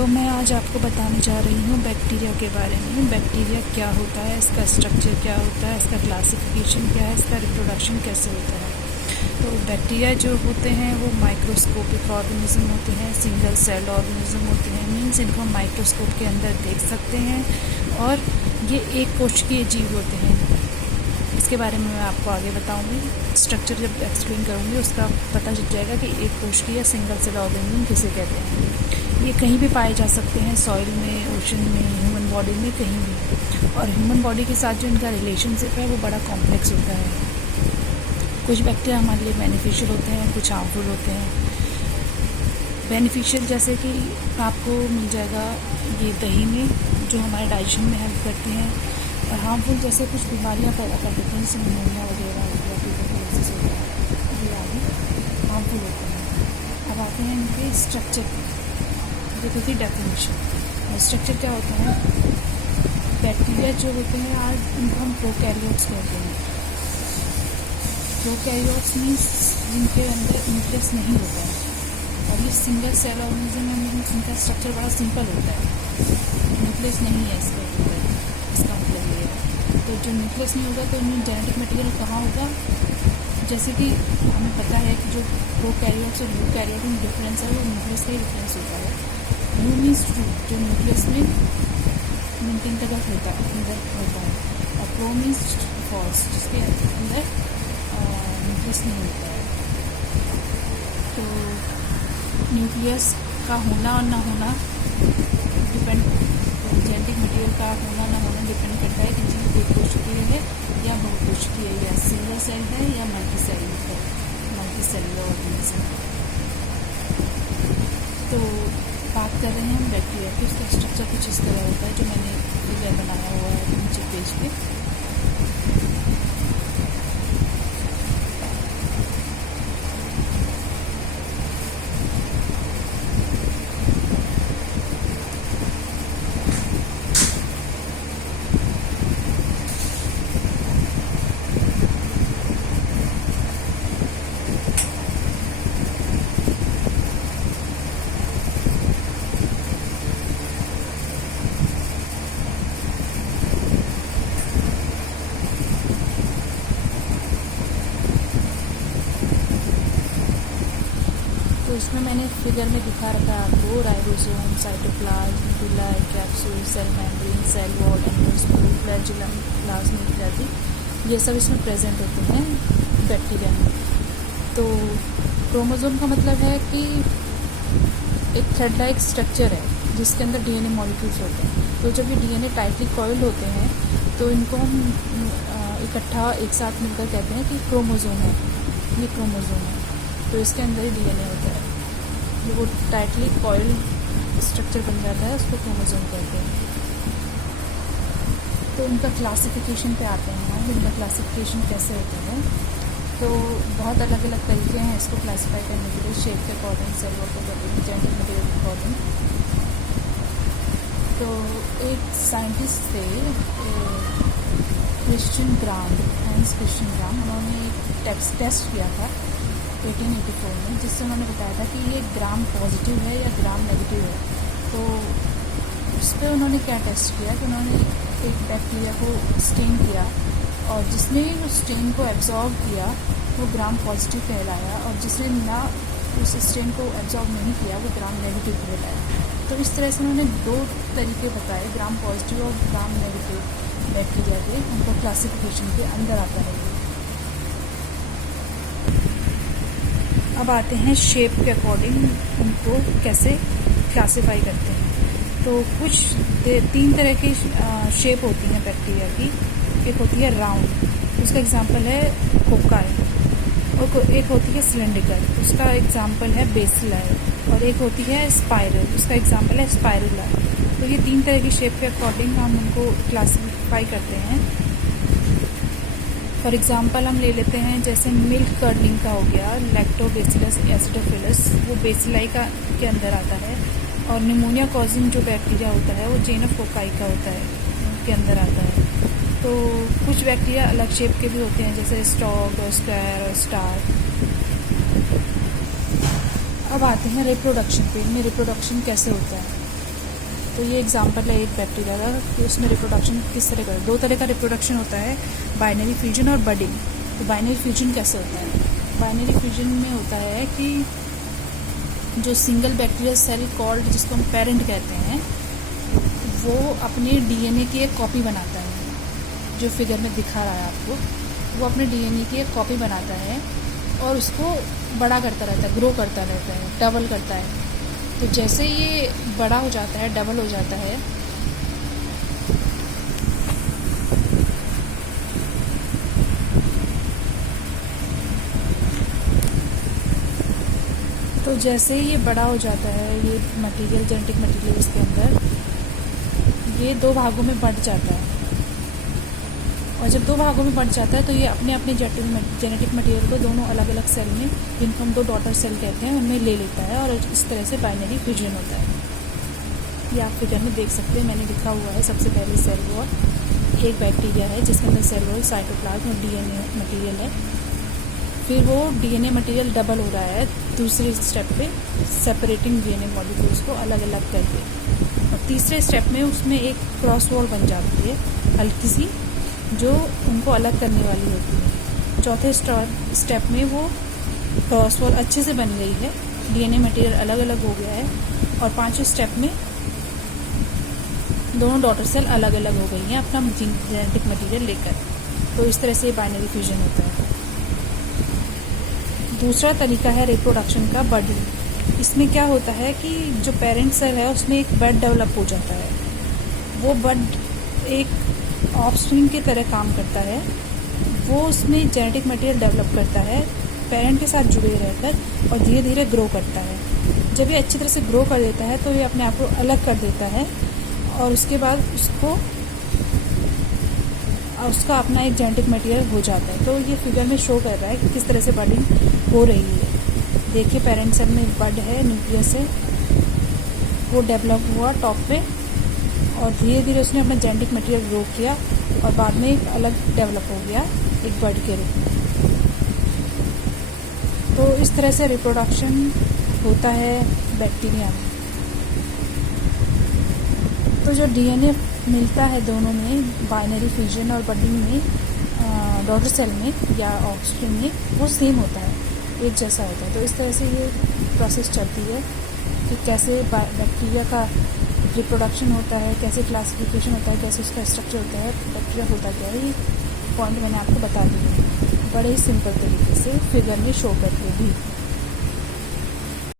तो मैं आज आपको बताने जा रही हूँ बैक्टीरिया के बारे में। बैक्टीरिया क्या होता है, इसका स्ट्रक्चर क्या होता है, इसका क्लासिफिकेशन क्या है, इसका रिप्रोडक्शन कैसे होता है। तो बैक्टीरिया जो होते हैं वो माइक्रोस्कोपिक ऑर्गेनिज्म होते हैं, सिंगल सेल ऑर्गेनिज्म होते हैं। मीन्स इनको हम माइक्रोस्कोप के अंदर देख सकते हैं और ये एक कोशिकीय जीव होते हैं। इसके बारे में मैं आपको आगे बताऊंगी। स्ट्रक्चर जब एक्सप्लेन करूंगी उसका पता चल जाएगा कि एक कोशिकीय या सिंगल सेल ऑर्गेनिज्म किसे कहते हैं। ये कहीं भी पाए जा सकते हैं, सॉइल में, ओशन में, ह्यूमन बॉडी में, कहीं भी। और ह्यूमन बॉडी के साथ जो इनका रिलेशनशिप है वो बड़ा कॉम्प्लेक्स होता है। कुछ बैक्टीरिया हमारे लिए बेनिफिशियल होते हैं, कुछ हार्मफुल होते हैं। बेनिफिशियल जैसे कि आपको मिल जाएगा ये दही में, जो हमारे डाइजेशन में हेल्प करते हैं। और हार्मफुल जैसे कुछ बीमारियां पैदा कर देते हैं, जैसे निमोनिया वगैरह हो गया, ट्यूबरकुलोसिस हो गया, ये आदि हार्मफुल होते हैं। अब आते हैं इनके स्ट्रक्चर। देखो कि डेफिनेशन स्ट्रक्चर क्या होता है। बैक्टीरिया जो होते हैं आज इनको हम प्रोकैरियोट्स कहते हैं। प्रोकैरियोट्स मीन्स जिनके अंदर न्यूक्लियस नहीं होता है। और ये सिंगल सेल ऑर्गेनिज्म में इनका स्ट्रक्चर बड़ा सिंपल होता है, न्यूक्लियस नहीं है इसका मतलब ये है। तो जो न्यूक्लियस नहीं होगा तो इनमें जेनेटिक मटेरियल कहाँ होगा। जैसे कि हमें पता है कि जो प्रोकैरियोट्स और यूकैरियोट में डिफरेंस है वो न्यूक्लियस का ही डिफरेंस होता है। यू मीन्स ट्रू, जो न्यूक्लियस में मेंटेन तक होता है, अंदर होता है। और प्रो मीन्स फॉल्स, जिसके अंदर न्यूक्लियस नहीं होता है। तो न्यूक्लियस का होना और ना होना डिपेंड, जेनेटिक मटेरियल का होना ना होना डिपेंड करता है कि जीव एक कोशिकीय है या बहुकोशिकीय है, या सिंगल सेल है या मल्टी सेलुलर ऑर्गेनिज्म। तो बात कर रहे हैं हम बैक्टीरिया की। उसका स्ट्रक्चर कुछ इस तरह होता है, जो मैंने फिगर बनाया हुआ है नीचे पेज पे। तो इसमें मैंने फिगर में दिखा रखा है आपको ribosome, cytoplasm, villi, capsule, cell membrane, cell wall, endospore, flagellum, plasma इत्यादि, ये सब इसमें प्रेजेंट होते हैं बैक्टीरिया में। तो क्रोमोसोम का मतलब है कि एक थ्रेड लाइक स्ट्रक्चर है जिसके अंदर डीएनए मॉलिक्यूल्स होते हैं। तो जब ये डीएनए टाइटली कॉइल्ड होते हैं तो इनको हम इकट्ठा एक साथ मिलकर कहते हैं कि क्रोमोसोम है, ये क्रोमोसोम है। तो इसके अंदर ही डीएनए होता है, जो वो टाइटली कॉइल्ड स्ट्रक्चर बन जाता है, उसको क्रोमोसोम कहते हैं। तो उनका क्लासिफिकेशन पे आते हैं हम। इनका क्लासिफिकेशन कैसे होता है, तो बहुत अलग अलग तरीके हैं इसको क्लासीफाई करने के लिए। शेप के अकॉर्डिंग, सेल वॉल के अकॉर्डिंग, जेनेटिक मटेरियल के अकॉर्डिंग। तो एक साइंटिस्ट थे क्रिश्चियन ग्राम, उन्होंने एक टेस्ट किया था 1884 में, जिससे उन्होंने बताया था कि ये ग्राम पॉजिटिव है या ग्राम नेगेटिव है। तो उस पर उन्होंने क्या टेस्ट किया कि उन्होंने एक बैक्टीरिया को स्टेन किया, और जिसने उस स्टेन को एब्जॉर्ब किया वो ग्राम पॉजिटिव कहलाया, और जिसने ना उस स्टेन को एब्जॉर्ब नहीं किया वो ग्राम नेगेटिव कहलाया। तो इस तरह से उन्होंने दो तरीके बताए, ग्राम पॉजिटिव और ग्राम नेगेटिव बैक्टीरिया के। उनको क्लासिफिकेशन के अंदर आता है। अब आते हैं शेप के अकॉर्डिंग उनको कैसे क्लासिफाई करते हैं। तो कुछ 3 तरह की शेप होती हैं बैक्टीरिया की। एक होती है राउंड, उसका एग्जांपल है कोकाई, और एक होती है सिलेंड्रिकल, उसका एग्जांपल है बेसिलाई, और एक होती है स्पाइरल, उसका एग्जांपल है स्पाइरुला। तो ये 3 तरह की शेप के अकॉर्डिंग हम उनको क्लासिफाई करते हैं। फॉर एग्जांपल हम ले लेते हैं, जैसे मिल्क कर्डलिंग का हो गया, लैक्टोबैसिलस एसिडोफिलस, वो बेसिलाई के अंदर आता है। और निमोनिया कॉजिंग जो बैक्टीरिया होता है वो जेनफ कोकाई का होता है, के अंदर आता है। तो कुछ बैक्टीरिया अलग शेप के भी होते हैं, जैसे स्टॉक और स्क्वायर और स्टार। अब आते हैं रिप्रोडक्शन पे। इनमें रिप्रोडक्शन कैसे होता है। तो ये एग्जांपल है एक बैक्टीरिया का कि उसमें रिप्रोडक्शन किस तरह का, दो तरह का रिप्रोडक्शन होता है, बाइनरी फ्यूजन और बडिंग। तो बाइनरी फ्यूजन कैसे होता है? बाइनरी फ्यूजन में होता है कि जो सिंगल बैक्टीरियल सेल कॉल्ड, जिसको हम पेरेंट कहते हैं, वो अपने डीएनए की एक कॉपी बनाता है। जो फिगर में दिखा रहा है आपको, वो अपने डीएनए की एक कॉपी बनाता है और उसको बड़ा करता रहता है, ग्रो करता रहता है, डबल करता है। तो जैसे ये बड़ा हो जाता है, डबल हो जाता है, तो जैसे ये बड़ा हो जाता है, ये मटेरियल, जेनेटिक मटेरियल इसके अंदर, ये दो भागों में बंट जाता है। और जब दो भागों में बंट जाता है तो ये अपने अपने जेनेटिक मटेरियल को दोनों अलग अलग सेल में, जिनको हम दो डॉटर सेल कहते हैं, उनमें ले लेता है और इस तरह से बाइनरी फ्यूजन होता है। ये आप फिगर में देख सकते हैं, मैंने लिखा हुआ है। सबसे पहले सेल वॉल, एक बैक्टीरिया है जिसके अंदर सेल वॉल, साइटोप्लाज्म और डीएनए मटेरियल है। फिर वो डीएनए मटेरियल डबल हो रहा है दूसरे स्टेप पे, सेपरेटिंग डीएनए मॉलिक्यूल्स को अलग अलग करके। और तीसरे स्टेप में उसमें एक क्रॉस वॉल बन जाती है हल्की सी, जो उनको अलग करने वाली होती है। चौथे स्टेप में वो क्रॉस वॉल अच्छे से बन गई है, डीएनए मटेरियल अलग अलग हो गया है। और पांचवें स्टेप में दोनों डॉटर सेल अलग अलग हो गई हैं अपना जेनेटिक मटेरियल लेकर। तो इस तरह से बाइनरी फ्यूजन होता है। दूसरा तरीका है रिप्रोडक्शन का, बडिंग। इसमें क्या होता है कि जो पेरेंट सेल है उसमें एक बड डेवलप हो जाता है। वो बड एक ऑफस्प्रिंग की तरह काम करता है। वो उसमें जेनेटिक मटेरियल डेवलप करता है पेरेंट के साथ जुड़े रहकर और धीरे धीरे ग्रो करता है। जब ये अच्छी तरह से ग्रो कर देता है तो ये अपने आप को अलग कर देता है और उसके बाद उसका अपना एक जेनेटिक मटेरियल हो जाता है। तो ये फिगर में शो कर रहा है कि किस तरह से बडिंग हो रही है। देखिए पेरेंट सेल में बड है, न्यूक्लियस है, वो डेवलप हुआ टॉप पे और धीरे धीरे उसने अपना जेनेटिक मटेरियल ग्रो किया और बाद में एक अलग डेवलप हो गया एक बड के रूप में। तो इस तरह से रिप्रोडक्शन होता है बैक्टीरिया में। तो जो डीएनए मिलता है दोनों में, बाइनरी फ्यूजन और बडिंग में, डॉटर सेल में या ऑफस्प्रिंग में, वो सेम होता है, एक जैसा होता है। तो इस तरह से ये प्रोसेस चलती है कि कैसे बैक्टीरिया का रिप्रोडक्शन होता है, कैसे क्लासिफिकेशन होता है, कैसे उसका स्ट्रक्चर होता है, बैक्टीरिया होता क्या है। ये पॉइंट मैंने आपको बता दिया बड़े ही सिंपल तरीके से फिगर में शो करके भी।